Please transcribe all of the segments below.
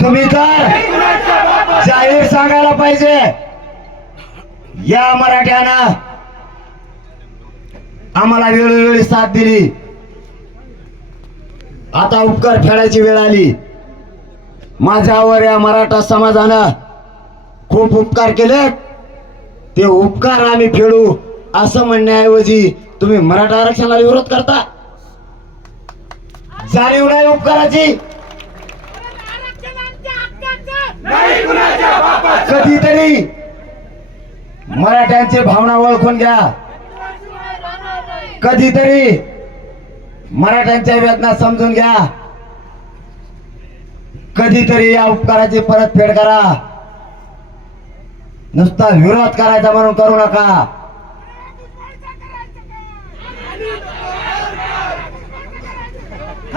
तुम्ही तर जाहीर सांगायला पाहिजे. या मराठ्यानं आम्हाला वेळोवेळी साथ दिली. आता उपकार फेडायची वेळ आली. माझ्यावर या मराठा समाजानं खूप उपकार केले ते उपकार आम्ही फेडू असं म्हणण्याऐवजी तुम्ही मराठा आरक्षणाला विरोध करता? जाणीव नाही उपकाराची. कधीतरी मराठ्यांचे भावना ओळखून घ्या. कधीतरी मराठ्यांच्या वेदना समजून घ्या. कधीतरी या उपकाराची परतफेड करा. नुसता विरोध करायचा म्हणून करू नका.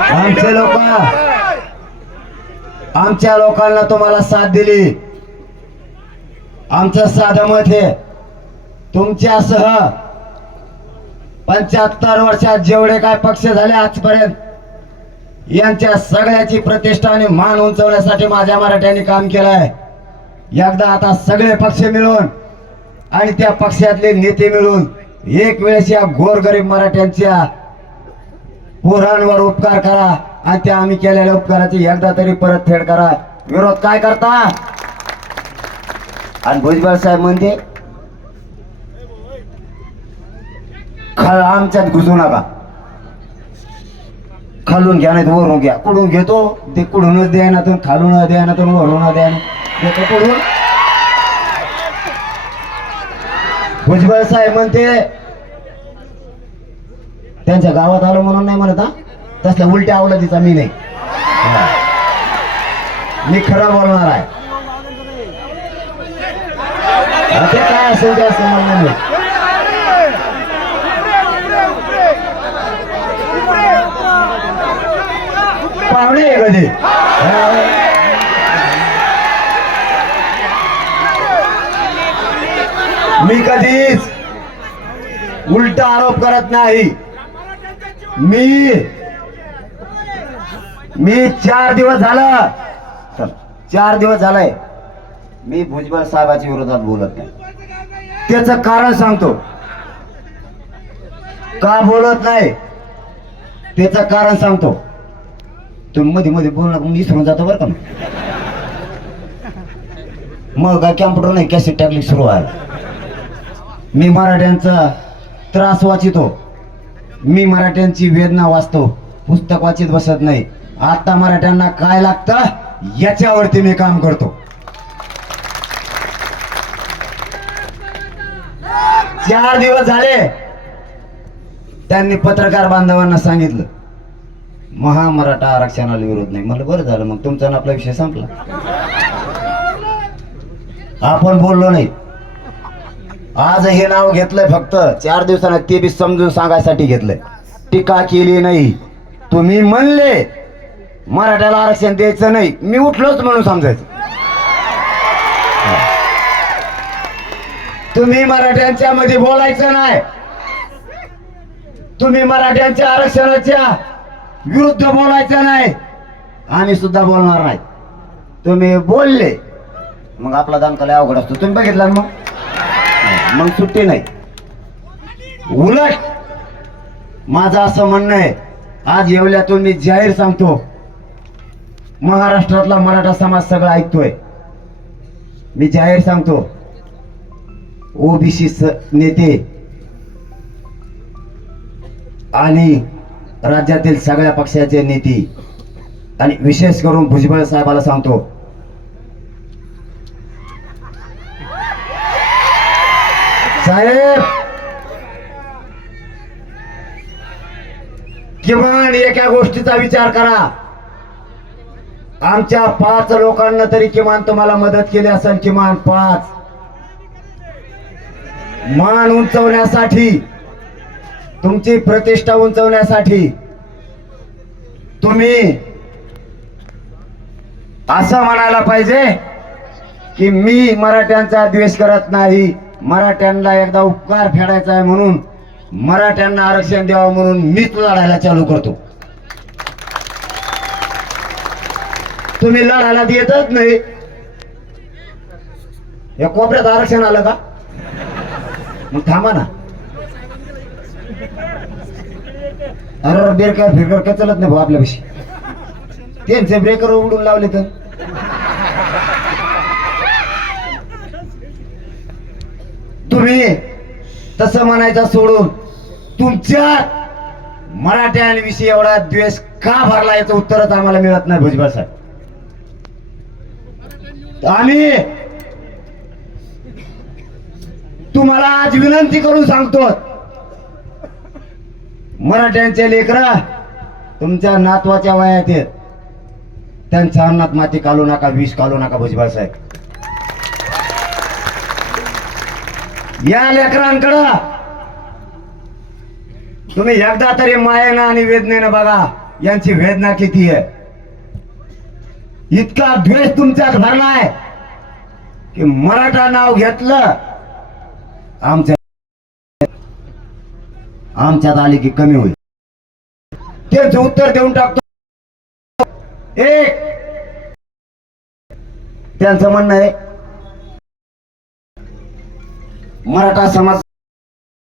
आमचे लोक आमच्या लोकांना तुम्हाला साथ दिली. आमचं साधं मत हे तुमच्यासह पंच्याहत्तर वर्षात जेवढे काय पक्ष झाले आजपर्यंत यांच्या सगळ्याची प्रतिष्ठा आणि मान उंचवण्यासाठी माझ्या मराठ्यांनी काम केलंय. एकदा आता सगळे पक्ष मिळून आणि त्या पक्षातले नेते मिळून एक वेळेस या गोरगरीब मराठ्यांच्या पोरांवर उपकार करा आणि त्या आम्ही केलेल्या उपकाराची एकदा तरी परतफेड करा. विरोध काय करता? आणि भुजबळ साहेब म्हणते खळ आमच्यात घुसू नका. खालून घ्या नाही वरून घ्या. कुठून घेतो? ते कुठूनच द्या ना तर खालून द्या ना तर वरून द्या ना कुठून? भुजबळ साहेब म्हणते त्यांच्या गावात आलो म्हणून नाही म्हणत हा? तसल्या उलट्या अवलादीचा मी नाही. मी खरा बोलणार आहे. ते काय असेल ते असं म्हणणं नाही पाहुणे आहे कधी मी कधीच उलट आरोप करत नाही. मी मी चार दिवस झालं. चार दिवस झालंय. मी भुजबळ साहेबाच्या विरोधात बोलत नाही. त्याच कारण सांगतो. का बोलत नाही? त्याच कारण सांगतो. तुम्ही मध्ये मध्ये बोलणार मी विसरून जातो बरं का मग. काय कॅम्प्युटर नाही कॅसेट टाकली सुरू आहे. मी मराठ्यांचा त्रास वाचितो. मी मराठ्यांची वेदना वाचतो. पुस्तक वाचित बसत नाही. आता मराठ्यांना काय लागतं? याच्यावरती मी काम करतो. चार दिवस झाले. त्यांनी पत्रकार बांधवांना सांगितलं महामराठा आरक्षणाला विरोध नाही. मला बरं झालं मग तुमचा आपला विषय संपला. आपण बोललो नाही. आज हे नाव घेतलंय फक्त चार दिवसानं ते बी समजून सांगायसाठी घेतलंय. टीका केली नाही. तुम्ही म्हणले मराठ्याला आरक्षण द्यायचं नाही. मी उठलोच म्हणून समजायचं. तुम्ही मराठ्यांच्या मध्ये बोलायचं नाही. तुम्ही मराठ्यांच्या आरक्षणाच्या विरुद्ध बोलायचं नाही. आम्ही सुद्धा बोलणार नाही. तुम्ही बोलले मग आपला दमकाला अवघड असतो. तुम्ही बघितला मग? मग सुट्टी नाही. उलट माझं असं म्हणणं आहे आज येवल्यातून मी जाहीर सांगतो महाराष्ट्रातला मराठा समाज सगळा ऐकतोय. मी जाहीर सांगतो ओबीसी नेते आणि राज्यातील सगळ्या पक्षाचे नेते. आणि विशेष करून भुजबळ साहेबाला सांगतो. साहेब! किमान एका गोष्टीचा विचार करा. आमच्या पाच लोकांना तरी किमान तुम्हाला मदत केली असेल किमान पाच. मान उंचवण्यासाठी तुमची प्रतिष्ठा उंचवण्यासाठी तुम्ही असं म्हणायला पाहिजे की मी मराठ्यांचा द्वेष करत नाही. मराठ्यांना एकदा उपकार फेडायचा आहे म्हणून मराठ्यांना आरक्षण द्यावं म्हणून मीच लढायला चालू करतो. तुम्ही लढायला देतच नाही. या कोपऱ्यात आरक्षण आलं का? मग थांबा ना. अरे ब्रेकर फिरकर काय चलत नाही भाऊ आपल्यापाशी? त्यांचे ब्रेकर उडून लावले तर. तुम्ही तसं म्हणायचं सोडून तुमच्या मराठ्यांविषयी एवढा द्वेष का भरला याचं उत्तरच आम्हाला मिळत नाही भुजबळ साहेब. आम्ही तुम्हाला आज विनंती करून सांगतो. मराठ्यांचे लेकरा तुमच्या नातवाच्या वयात आहेत त्यांच्या अन्नात माती कालू नका विष कालू नका भुजबळ साहेब. या लेकरांकडं तुम्ही एकदा तरी मायेनं आणि वेदनेनं बघा यांची वेदना किती आहे. इतका द्वेष तुमच्यात भरलाय की मराठा नाव घेतलं आमच्या आमच्यात आले की कमी होईल. त्यांचं उत्तर देऊन टाकतो. एक. त्यांचं म्हणणं आहे मराठा समाज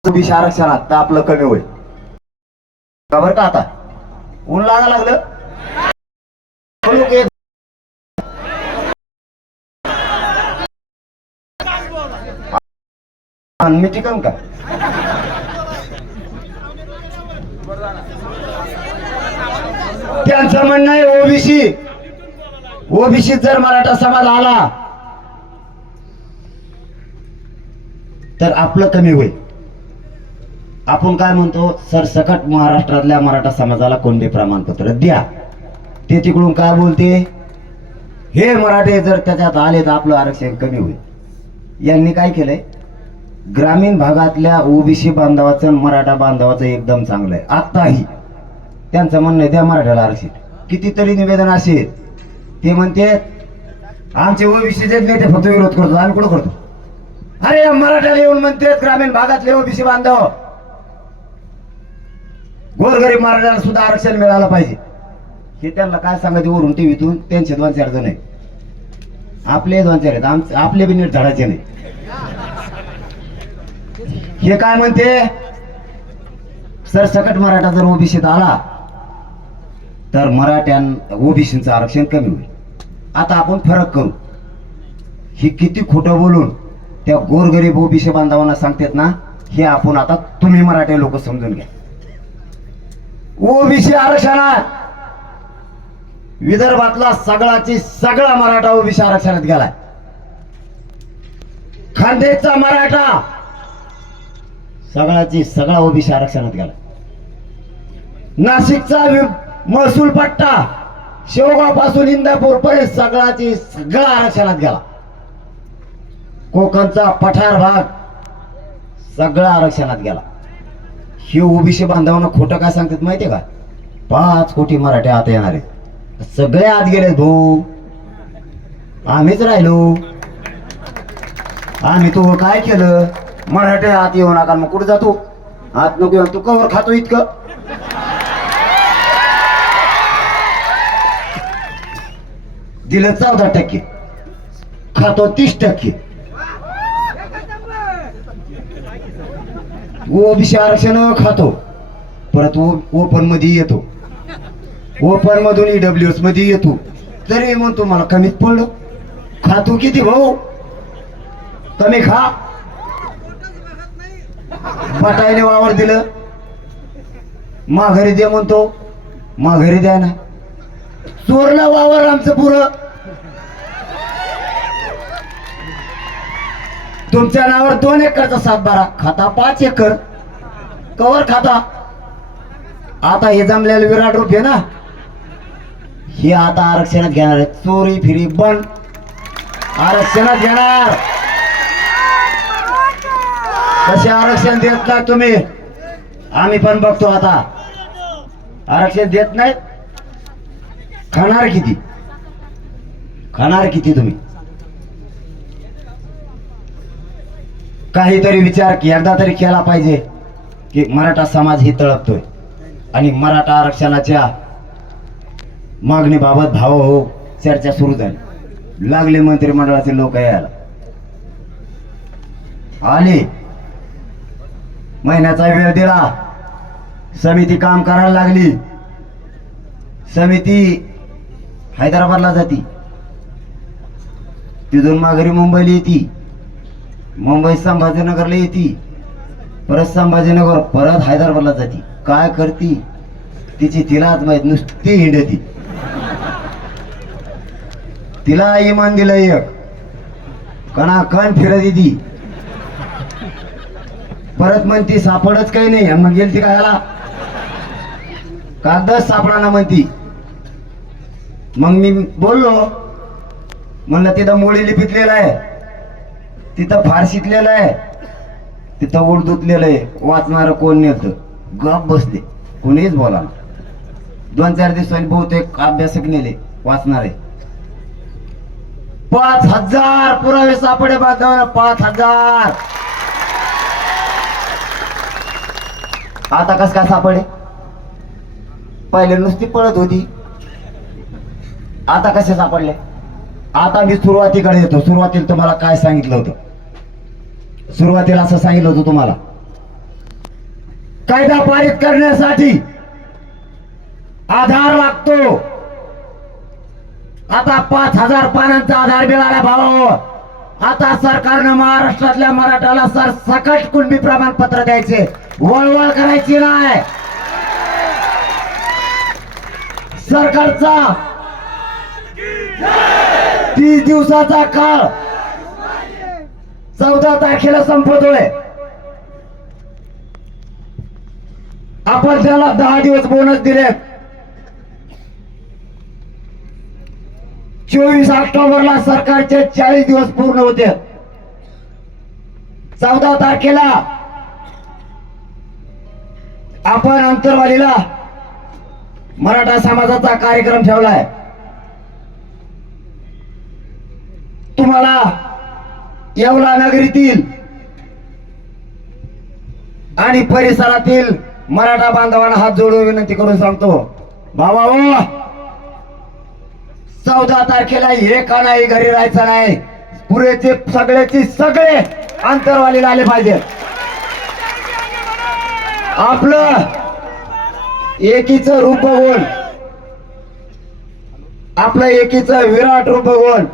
ओबीसी आरक्षणात तर आपलं कमी होईल. का बरं का आता? ऊन लागा लागलं बोलू की? आणि मी टिकन का? त्यांचं म्हणणं आहे ओबीसी ओबीसी जर मराठा समाज आला तर आपलं कमी होईल. आपण काय म्हणतो? सरसकट महाराष्ट्रातल्या मराठा समाजाला कोणते प्रमाणपत्र द्या. ते तिकडून काय बोलते? हे मराठे जर त्याच्यात आले तर आपलं आरक्षण कमी होईल. यांनी काय केलंय? ग्रामीण भागातल्या ओबीसी बांधवाचं मराठा बांधवाचं एकदम चांगलं आहे. आत्ताही त्यांचं म्हणणं आहे द्या मराठ्याला आरक्षण. कितीतरी निवेदन असे ते म्हणते आमचे ओबीसीचे नेते फक्त विरोध करतो आम्ही कुठं करतो? अरे मराठ्याला येऊन म्हणते ग्रामीण भागातले ओबीसी बांधव गोरगरीब मराठ्याला सुद्धा आरक्षण मिळालं पाहिजे. हे त्यांना काय सांगायचे वरून टीव्हीतून त्यांचे दोन चार जण आहे आपले दोन चार आहेत. आमचे आपले बी नीट झाडायचे नाही. हे काय म्हणते? सर सकट मराठा जर ओबीसीत आला तर मराठ्यां ओबीसीचं आरक्षण कमी होईल. आता आपण फरक करू. हे किती खोटं बोलून त्या गोरगरीब ओबीसी बांधवांना सांगतात ना हे आपण आता तुम्ही मराठी लोक समजून घ्या. ओबीसी आरक्षणात विदर्भातला सगळाची सगळा मराठा ओबीसी आरक्षणात गेलाय. खानदेशचा मराठा सगळाची सगळा ओबीसी आरक्षणात गेला. नाशिकचा महसूल पट्टा शेवगावपासून इंदापूर पर्यंत सगळाची सगळा आरक्षणात गेला. कोकणचा पठार भाग सगळा आरक्षणात गेला. हे ओबीसी बांधवांना खोटं काय सांगतात माहितीये का? पाच कोटी मराठे आता येणार आहेत. सगळे आत गेले भाऊ. आम्हीच राहिलो. आम्ही तू काय केलं? मराठे आत येऊ नका मग कुठे जातो. आत नको येऊन तू कवर खातो इतकं. दिलं चौदा टक्के. खातो तीस टक्के. ओबीसी आरक्षण खातो. परत ओपनमध्ये येतो. ओपन मधून ईडब्ल्यू एसमध्ये येतो. तरी म्हणतो मला कमीत पडलं. खातो किती भाऊ? कमी खा. पटायने वावर दिलं. माघारी दे म्हणतो माघारी द्या ना. चोरला वावर आमचं पुरं. तुमच्या नावावर दोन एकरचा सात बारा खाता पाच एकर. कवर खाता. आता हे जमलेलं विराट रूप आहे ना. हे आता आरक्षणात घेणार आहे. चोरी फिरी बंद. आरक्षणात घेणार. कसे आरक्षण देत नाही तुम्ही? आम्ही पण बघतो आता. आरक्षण देत नाही खाणार किती? खाणार किती तुम्ही? काहीतरी विचार की एकदा तरी केला पाहिजे की मराठा समाज ही तळपतोय. आणि मराठा आरक्षणाच्या मागणीबाबत भाव हो चर्चा सुरू झाली. लागले मंत्रिमंडळाचे लोक यायला. आले. महिन्याचा वेळ दिला. समिती काम करायला लागली. समिती हैदराबादला जाती. तिथून माघारी मुंबईला येते. मुंबई संभाजीनगरला येते. परत संभाजीनगर परत हैदराबादला जाते. काय करती? तिची तिलाच माहीत नुसती हिंडती. तिला इमान दिलं एक. कणा कण फिरत येते. परत म्हणती सापडच काही नाही. मग गेलती काय ह्याला? कागदच सापडाना म्हणती. मग मी बोललो. म्हणलं तिथं मोळी लिपितलेलं आहे. तिथं फारशीतलेलं आहे. तिथं उर्दूतलेलं आहे. वाचणार कोण नेत गप बसले. कोणीच बोला दोन चार दिवसांनी बहुतेक अभ्यासक नेले. वाचणारे. पाच हजार पुरावे सापडे बांधव पाच हजार. आता कस काय सापडे पहिले नुसती पळत होती. आता कसे सापडले? आता मी सुरुवातीकडे येतो. सुरुवातीला तुम्हाला काय सांगितलं होतं? सुरुवातीला असं सांगितलं होतं तुम्हाला. कायदा पारित करण्यासाठी आधार लागतो. आता पाच हजार पानांचा आधार मिळाला भावावर. आता सरकारनं महाराष्ट्रातल्या मराठाला सर सकट कुणबी प्रमाणपत्र द्यायचे. वळवळ करायची नाही. सरकारचा तीस दिवसाचा काळ चौदा तारखेला संपतोय. आपण त्याला दहा दिवस बोनस दिले चोवीस ऑक्टोबरला सरकारचे चाळीस दिवस पूर्ण होते. चौदा तारखेला आपण अंतरवालीला मराठा समाजाचा कार्यक्रम ठेवलाय. तुम्हाला येवला नगरीतील आणि परिसरातील मराठा बांधवांना हात जोडून विनंती करून सांगतो. भावा चौदा तारखेला एकालाही घरी राहायचं नाही? पुरेचे सगळ्याचे सगळे अंतरवालीला आले पाहिजे. आपलं एकीचं रूप बघून आपलं एकीचं विराट रूप बघून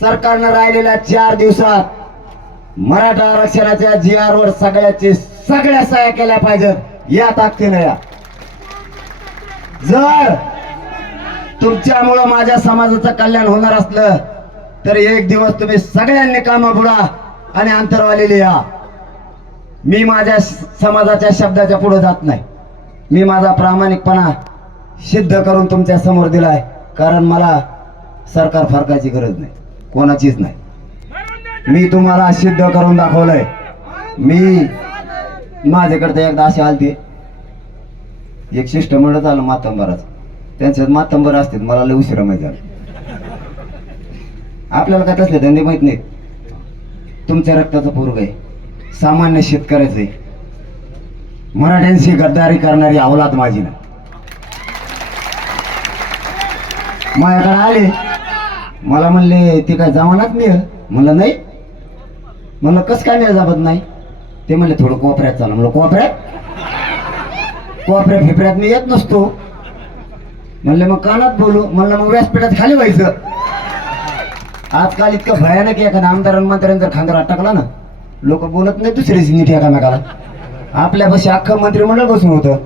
सरकारनं राहिलेल्या चार दिवसात मराठा आरक्षणाच्या जी आर वर सगळ्याची सगळ्या सह्या केल्या पाहिजेत. या ताकदीनं या. जर तुमच्यामुळं माझ्या समाजाचं कल्याण होणार असलं तर एक दिवस तुम्ही सगळ्यांनी कामं बुडा आणि अंतरवालेली या मी माझ्या समाजाच्या शब्दाच्या पुढे जात नाही. मी माझा प्रामाणिकपणा सिद्ध करून तुमच्यासमोर दिलाय कारण मला सरकार फरकाची गरज नाही. कोणाचीच नाही. मी तुम्हाला सिद्ध करून दाखवलंय. मी माझ्याकडे एकदा असे आलते. एक शिष्टमंडळ झालं मातंबराचं. त्यांच्यात मातंबर असतात मला लय उशिरा माहिती झालं. आपल्याला काय तसले धंदे माहीत नाहीत. तुमच्या रक्ताचं पोरग आहे. सामान्य शेतकऱ्याचं आहे. मराठ्यांशी गद्दारी करणारी अवलाद माझी ना. माझ्याकडे आले. मला म्हणले ते काय जमानात मिळ? म्हणलं नाही. म्हणलं कस काय मिळ जमत नाही? ते म्हणले थोडं कोपऱ्यात चालू. म्हणलं कोपऱ्यात? कोपऱ्या फिपऱ्यात मी येत नसतो. म्हणले मग कानात बोलू म्हणलं मग व्यासपीठात खाली व्हायचं. आजकाल इतकं भयानक आहे एखाद्या आमदारां मंत्र्यांचा जर खांद्यावर टाकला ना लोक बोलत नाही दुसरीच नीट एकामेकाला. आपल्यापाशी अख्खं मंत्रिमंडळ बसून होतं.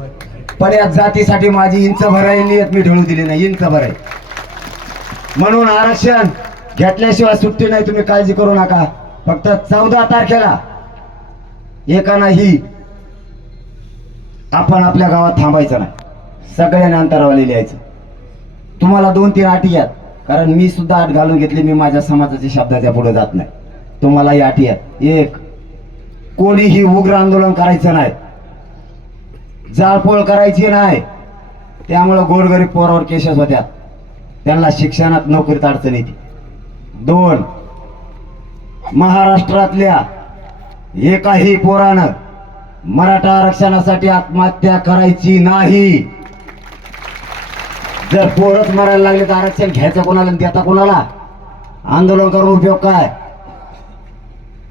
पण या जातीसाठी माझी इंच भराई नियत मी ढळू दिली नाही इंच भराई. म्हणून आरक्षण घेतल्याशिवाय सुट्टी नाही तुम्ही काळजी करू नका. फक्त चौदा तारखेला एका नाही आपण आपल्या गावात थांबायचं नाही. सगळ्यांनी अंतरावर लिहायचं. तुम्हाला दोन तीन अटी आहेत कारण मी सुद्धा आठ घालून घेतली मी माझ्या समाजाच्या शब्दाच्या पुढे जात नाही. तुम्हाला या अटी आहेत एक कोणीही उग्र आंदोलन करायचं नाही. जाळपोळ करायची नाही. त्यामुळं गोरगरीब पोरावर केसेस होत्या. त्यांना शिक्षणात नोकरीत अडचण येते. दोन महाराष्ट्रातल्या एकाही पोरानं मराठा आरक्षणासाठी आत्महत्या करायची नाही. जर पोरच मरायला लागले तर आरक्षण घ्यायचं कोणाला देता कोणाला? आंदोलन करून उपयोग काय?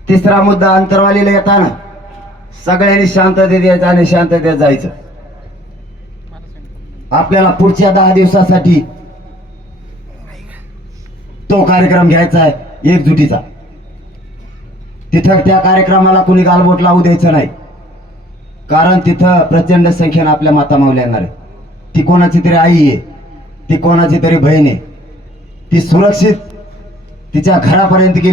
तिसरा मुद्दा अंतरवालीला येताना सगळ्यांनी शांततेत यायचं आणि शांततेत जायचं. आपल्याला पुढच्या दहा दिवसासाठी तो कार्यक्रम घ्यायचा आहे एकजुटीचा. तिथं त्या कार्यक्रमाला कुणी गालबोट लावू द्यायचं नाही. कारण तिथं प्रचंड संख्येनं आपल्या माता मावल्या येणार आहे ती कोणाची तरी आई आहे. ती कोणाची तरी बहीण आहे. ती सुरक्षित तिच्या घरापर्यंत गेली.